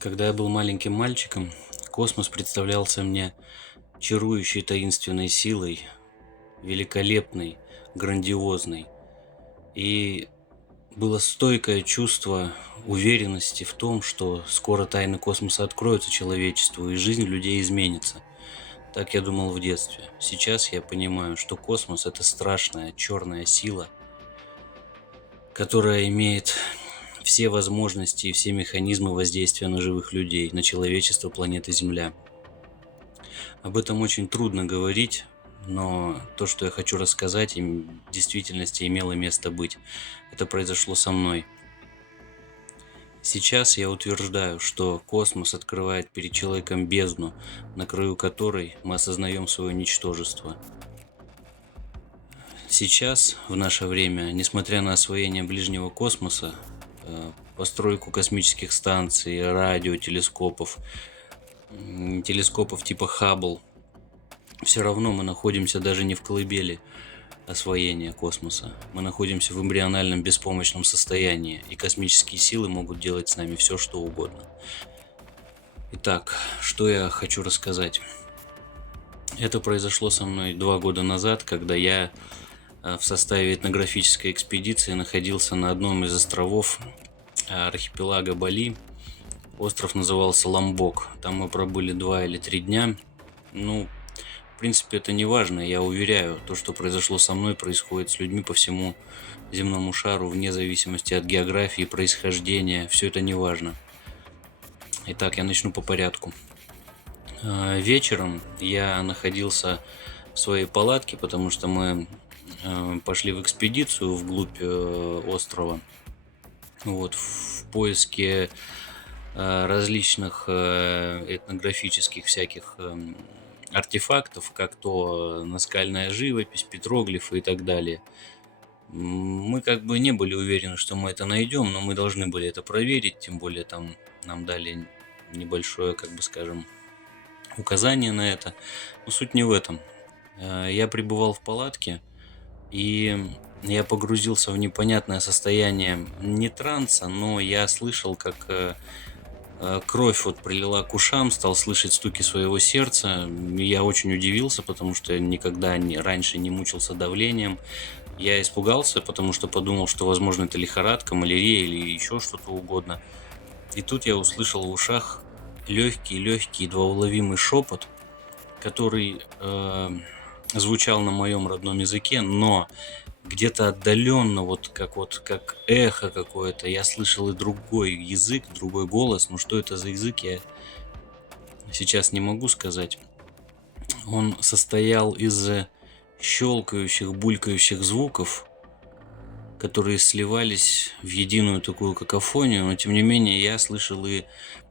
Когда я был маленьким мальчиком, космос представлялся мне чарующей таинственной силой, великолепной, грандиозной. И было стойкое чувство уверенности в том, что скоро тайны космоса откроются человечеству и жизнь людей изменится. Так я думал в детстве. Сейчас я понимаю, что космос — это страшная черная сила, которая имеет все возможности и все механизмы воздействия на живых людей, на человечество планеты Земля. Об этом очень трудно говорить, но то, что я хочу рассказать, в действительности имело место быть. Это произошло со мной. Сейчас я утверждаю, что космос открывает перед человеком бездну, на краю которой мы осознаем свое ничтожество. Сейчас, в наше время, несмотря на освоение ближнего космоса, постройку космических станций, радиотелескопов, телескопов типа Хаббл, все равно мы находимся даже не в колыбели освоения космоса. Мы находимся в эмбриональном беспомощном состоянии, и космические силы могут делать с нами все, что угодно. Итак, что я хочу рассказать? Это произошло со мной 2 года назад, когда я в составе этнографической экспедиции находился на одном из островов архипелага Бали. Остров назывался Ламбок. Там мы пробыли 2 или 3 дня. В принципе, это не важно. Я уверяю, то, что произошло со мной, происходит с людьми по всему земному шару, вне зависимости от географии, происхождения. Все это не важно. Итак, я начну по порядку. Вечером я находился в своей палатке, потому что мы пошли в экспедицию вглубь острова. В поиске различных этнографических всяких артефактов, как то наскальная живопись, петроглифы и так далее. Мы как бы не были уверены, что мы это найдем, но мы должны были это проверить, тем более там нам дали небольшое, указание на это. Но суть не в этом. Я пребывал в палатке, и я погрузился в непонятное состояние не транса, но я слышал, как кровь прилила к ушам, стал слышать стуки своего сердца. Я очень удивился, потому что никогда раньше не мучился давлением. Я испугался, потому что подумал, что, возможно, это лихорадка, малярия или еще что-то угодно. И тут я услышал в ушах легкий, едва уловимый шепот, который звучал на моем родном языке, но где-то отдаленно, как эхо какое-то, я слышал и другой язык, другой голос. Но что это за язык, я сейчас не могу сказать. Он состоял из щелкающих, булькающих звуков, которые сливались в единую такую какофонию, но тем не менее я слышал и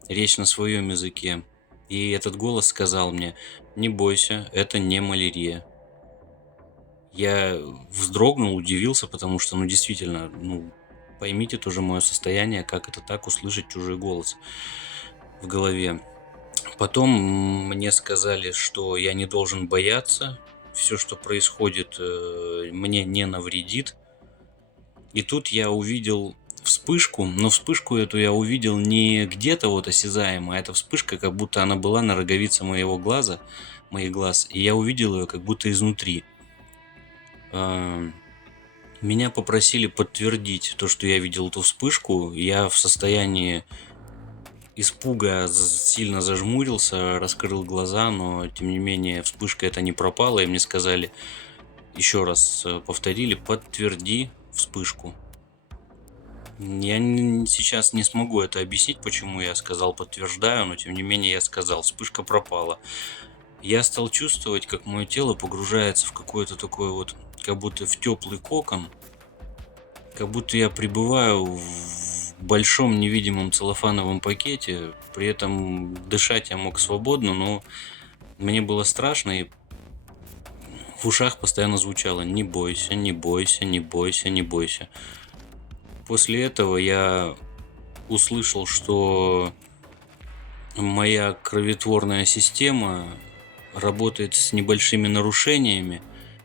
речь на своем языке. И этот голос сказал мне: «Не бойся, это не малярия». Я вздрогнул, удивился, потому что, действительно, поймите тоже мое состояние, как это так услышать чужой голос в голове. Потом мне сказали, что я не должен бояться, все, что происходит, мне не навредит. И тут я увидел вспышку, но вспышку эту я увидел не где-то осязаемо, а эта вспышка, как будто она была на роговице моих глаз, и я увидел ее как будто изнутри. Меня попросили подтвердить то, что я видел эту вспышку. Я в состоянии испуга сильно зажмурился, раскрыл глаза, но тем не менее вспышка эта не пропала, и мне сказали, еще раз повторили: подтверди вспышку. Я сейчас не смогу это объяснить, почему я сказал подтверждаю, но тем не менее я сказал, вспышка пропала. Я стал чувствовать, как мое тело погружается в какой-то такой как будто в теплый кокон, как будто я пребываю в большом невидимом целлофановом пакете. При этом дышать я мог свободно, но мне было страшно, и в ушах постоянно звучало: «Не бойся, не бойся, не бойся, не бойся». После этого я услышал, что моя кроветворная система работает с небольшими нарушениями.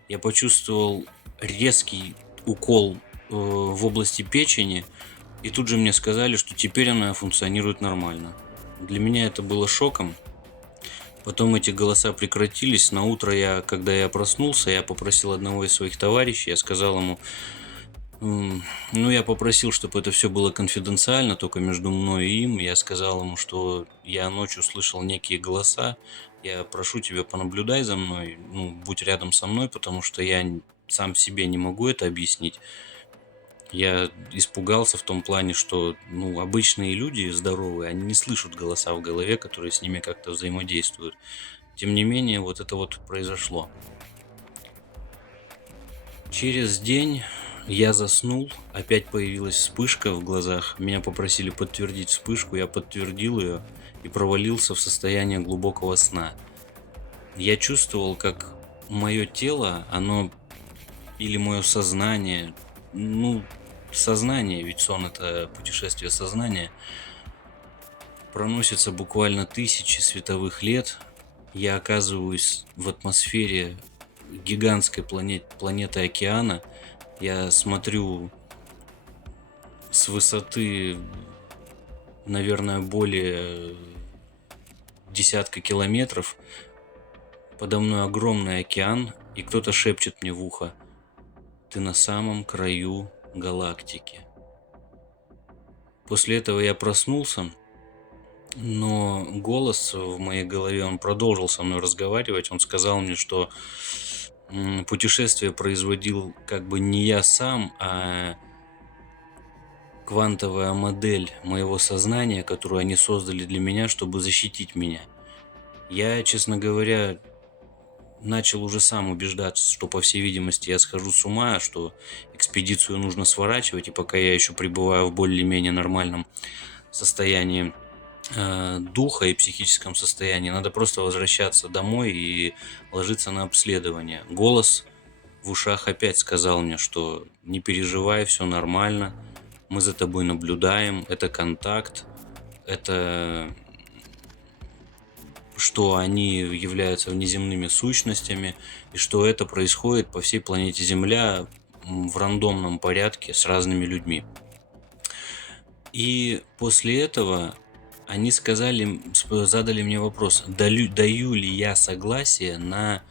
Я почувствовал резкий укол в области печени, и тут же мне сказали, что теперь она функционирует нормально. Для меня это было шоком. Потом эти голоса прекратились. На утро когда я проснулся, я попросил одного из своих товарищей, я сказал ему, ну, я попросил, чтобы это все было конфиденциально, только между мной и им. Я сказал ему, что я ночью слышал некие голоса. Я прошу тебя, понаблюдай за мной, ну, будь рядом со мной, потому что я сам себе не могу это объяснить. Я испугался в том плане, что, ну, обычные люди здоровые, они не слышат голоса в голове, которые с ними как-то взаимодействуют. Тем не менее, вот это вот произошло. Через день я заснул, опять появилась вспышка в глазах. Меня попросили подтвердить вспышку, я подтвердил ее и провалился в состояние глубокого сна. Я чувствовал, как мое тело, оно или мое сознание, ну, сознание, ведь сон это путешествие сознания, проносится буквально тысячи световых лет. Я оказываюсь в атмосфере гигантской планеты океана. Я смотрю с высоты, наверное, более десятка километров. Подо мной огромный океан, и кто-то шепчет мне в ухо: ты на самом краю галактики. После этого я проснулся, но голос в моей голове, он продолжил со мной разговаривать. Он сказал мне, что путешествие производил как бы не я сам, а квантовая модель моего сознания, которую они создали для меня, чтобы защитить меня. Я, честно говоря, начал уже сам убеждаться, что, по всей видимости, я схожу с ума, что экспедицию нужно сворачивать, и пока я еще пребываю в более-менее нормальном состоянии духа и психическом состоянии, надо просто возвращаться домой и ложиться на обследование. Голос в ушах опять сказал мне, что не переживай, все нормально, мы за тобой наблюдаем, это контакт, это что они являются внеземными сущностями, и что это происходит по всей планете Земля в рандомном порядке с разными людьми. И после этого они задали мне вопрос, даю ли я согласие на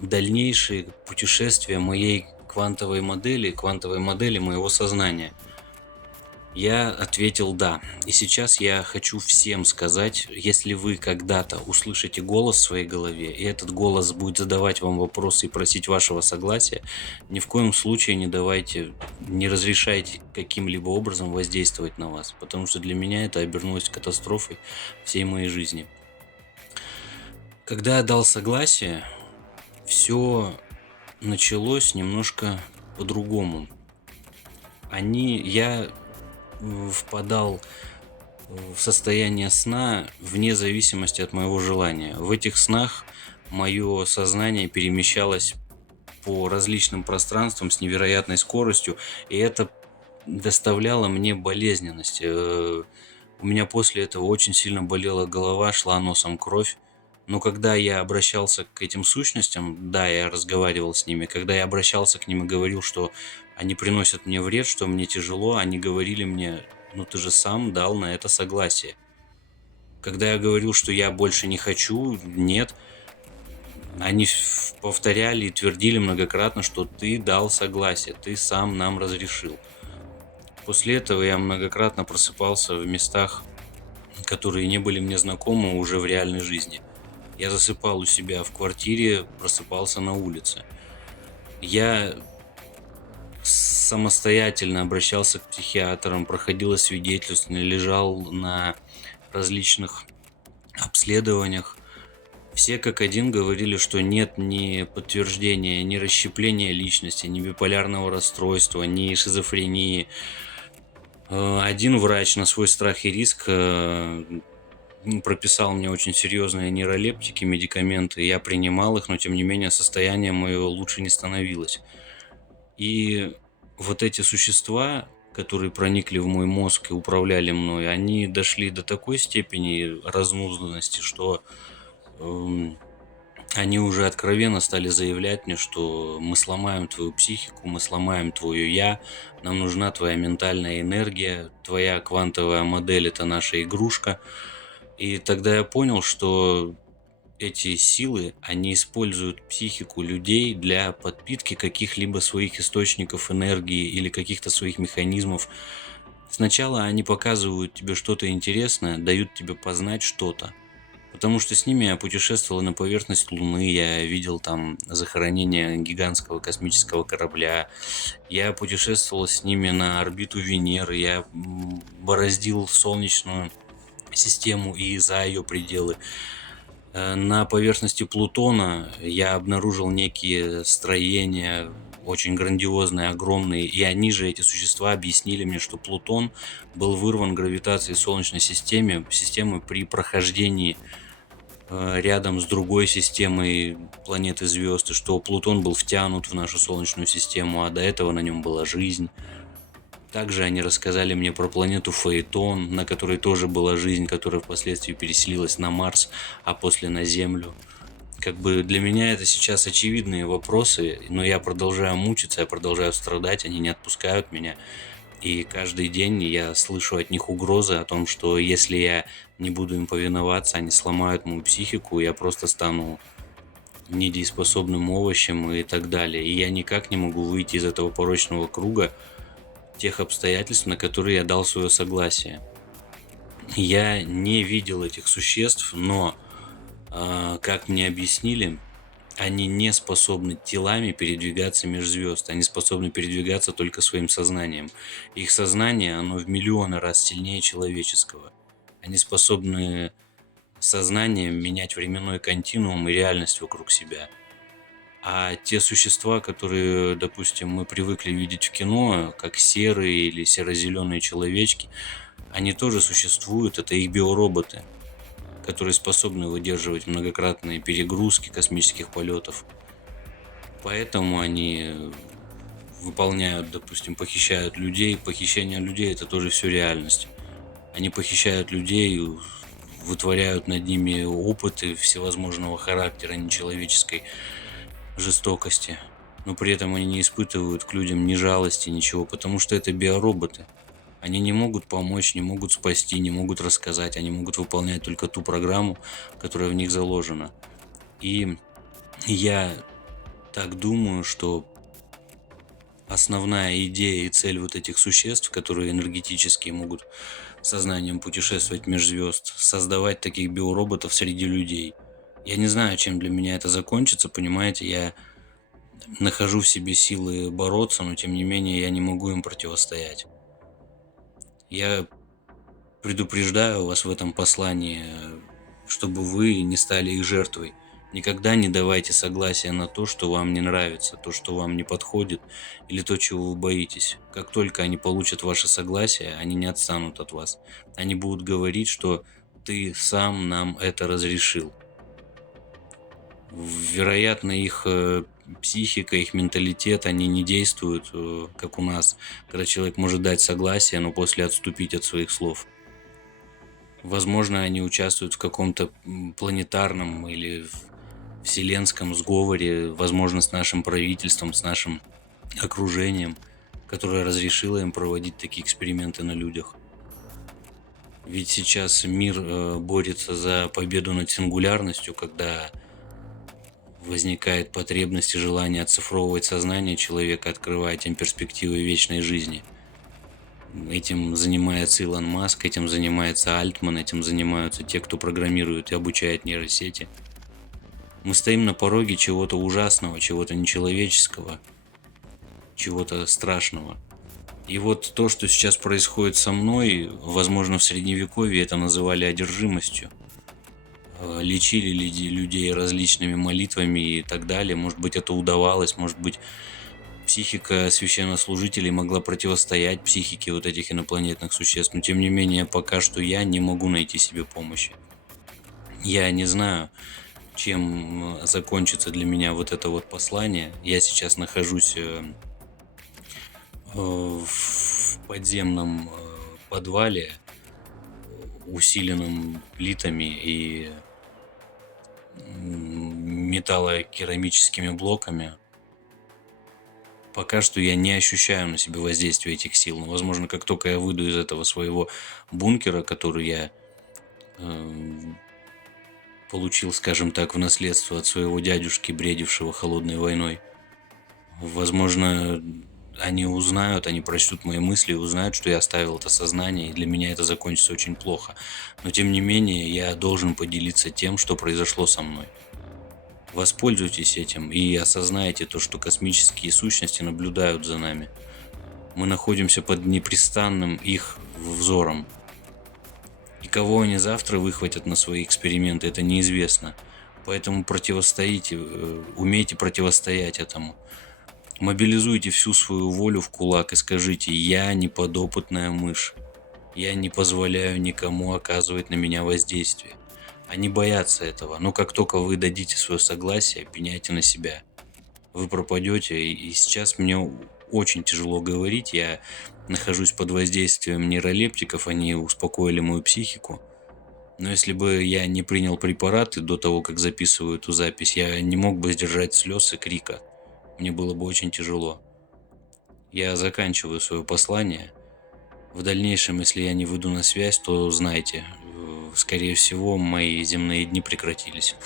дальнейшие путешествия моей квантовой модели моего сознания. Я ответил «да». И сейчас я хочу всем сказать, если вы когда-то услышите голос в своей голове, и этот голос будет задавать вам вопросы и просить вашего согласия, ни в коем случае не разрешайте каким-либо образом воздействовать на вас, потому что для меня это обернулось катастрофой всей моей жизни. Когда я дал согласие, все началось немножко по-другому. Я впадал в состояние сна вне зависимости от моего желания. В этих снах мое сознание перемещалось по различным пространствам с невероятной скоростью, и это доставляло мне болезненность. У меня после этого очень сильно болела голова, шла носом кровь. Но когда я обращался к этим сущностям, да, я разговаривал с ними, когда я обращался к ним и говорил, что они приносят мне вред, что мне тяжело, они говорили мне: ну ты же сам дал на это согласие. Когда я говорил, что я больше не хочу, нет, они повторяли и твердили многократно, что ты дал согласие, ты сам нам разрешил. После этого я многократно просыпался в местах, которые не были мне знакомы уже в реальной жизни. Я засыпал у себя в квартире, просыпался на улице. Я самостоятельно обращался к психиатрам, проходил освидетельствование, лежал на различных обследованиях. Все как один говорили, что нет ни подтверждения, ни расщепления личности, ни биполярного расстройства, ни шизофрении. Один врач на свой страх и риск прописал мне очень серьезные нейролептики, медикаменты. Я принимал их, но тем не менее состояние мое лучше не становилось. И вот эти существа, которые проникли в мой мозг и управляли мной, они дошли до такой степени разнузданности, что они уже откровенно стали заявлять мне, что мы сломаем твою психику, мы сломаем твое «я», нам нужна твоя ментальная энергия, твоя квантовая модель – это наша игрушка. И тогда я понял, что эти силы, они используют психику людей для подпитки каких-либо своих источников энергии или каких-то своих механизмов. Сначала они показывают тебе что-то интересное, дают тебе познать что-то. Потому что с ними я путешествовал на поверхность Луны, я видел там захоронение гигантского космического корабля, я путешествовал с ними на орбиту Венеры, я бороздил Солнечную систему и за ее пределы. На поверхности Плутона я обнаружил некие строения, очень грандиозные, огромные, и они же, эти существа, объяснили мне, что Плутон был вырван гравитацией Солнечной системы при прохождении рядом с другой системой планет и звезд, и что Плутон был втянут в нашу Солнечную систему, а до этого на нем была жизнь. Также они рассказали мне про планету Фаэтон, на которой тоже была жизнь, которая впоследствии переселилась на Марс, а после на Землю. Как бы для меня это сейчас очевидные вопросы, но я продолжаю мучиться, я продолжаю страдать, они не отпускают меня. И каждый день я слышу от них угрозы о том, что если я не буду им повиноваться, они сломают мою психику, я просто стану недееспособным овощем и так далее. И я никак не могу выйти из этого порочного круга тех обстоятельств, на которые я дал свое согласие. Я не видел этих существ, но, как мне объяснили, они не способны телами передвигаться меж звезд, они способны передвигаться только своим сознанием. Их сознание, оно в миллионы раз сильнее человеческого. Они способны сознанием менять временной континуум и реальность вокруг себя. А те существа, которые, допустим, мы привыкли видеть в кино, как серые или серо-зеленые человечки, они тоже существуют, это их биороботы, которые способны выдерживать многократные перегрузки космических полетов. Поэтому они выполняют, допустим, похищают людей. Похищение людей — это тоже все реальность. Они похищают людей, вытворяют над ними опыты всевозможного характера, нечеловеческой жестокости. Но при этом они не испытывают к людям ни жалости, ничего, потому что это биороботы. Они не могут помочь, не могут спасти, не могут рассказать, они могут выполнять только ту программу, которая в них заложена. И я так думаю, что основная идея и цель вот этих существ, которые энергетически могут сознанием путешествовать меж звезд, создавать таких биороботов среди людей. Я не знаю, чем для меня это закончится, понимаете, я нахожу в себе силы бороться, но тем не менее я не могу им противостоять. Я предупреждаю вас в этом послании, чтобы вы не стали их жертвой. Никогда не давайте согласия на то, что вам не нравится, то, что вам не подходит, или то, чего вы боитесь. Как только они получат ваше согласие, они не отстанут от вас. Они будут говорить, что ты сам нам это разрешил. Вероятно, их психика, их менталитет, они не действуют, как у нас, когда человек может дать согласие, но после отступить от своих слов. Возможно, они участвуют в каком-то планетарном или вселенском сговоре, возможно, с нашим правительством, с нашим окружением, которое разрешило им проводить такие эксперименты на людях. Ведь сейчас мир борется за победу над сингулярностью, когда возникает потребность и желание оцифровывать сознание человека, открывая тем перспективы вечной жизни. Этим занимается Илон Маск, этим занимается Альтман, этим занимаются те, кто программирует и обучает нейросети. Мы стоим на пороге чего-то ужасного, чего-то нечеловеческого, чего-то страшного. И вот то, что сейчас происходит со мной, возможно, в Средневековье это называли одержимостью. Лечили людей различными молитвами и так далее. Может быть, это удавалось, может быть, психика священнослужителей могла противостоять психике вот этих инопланетных существ. Но тем не менее, пока что я не могу найти себе помощи. Я не знаю, чем закончится для меня вот это вот послание. Я сейчас нахожусь в подземном подвале, усиленном плитами и металлокерамическими блоками. Пока что я не ощущаю на себе воздействия этих сил. Но, возможно, как только я выйду из этого своего бункера, который я э, получил, скажем так, в наследство от своего дядюшки, бредившего холодной войной. Возможно, они узнают, они прочтут мои мысли и узнают, что я оставил это сознание, и для меня это закончится очень плохо. Но тем не менее, я должен поделиться тем, что произошло со мной. Воспользуйтесь этим и осознайте то, что космические сущности наблюдают за нами. Мы находимся под непрестанным их взором. И кого они завтра выхватят на свои эксперименты, это неизвестно. Поэтому противостоите, умейте противостоять этому. Мобилизуйте всю свою волю в кулак и скажите: «Я не подопытная мышь. Я не позволяю никому оказывать на меня воздействие». Они боятся этого, но как только вы дадите свое согласие, пеняйте на себя. Вы пропадете, и сейчас мне очень тяжело говорить. Я нахожусь под воздействием нейролептиков, они успокоили мою психику. Но если бы я не принял препараты до того, как записываю эту запись, я не мог бы сдержать слез и крика. Мне было бы очень тяжело. Я заканчиваю свое послание. В дальнейшем, если я не выйду на связь, то знайте, скорее всего, мои земные дни прекратились.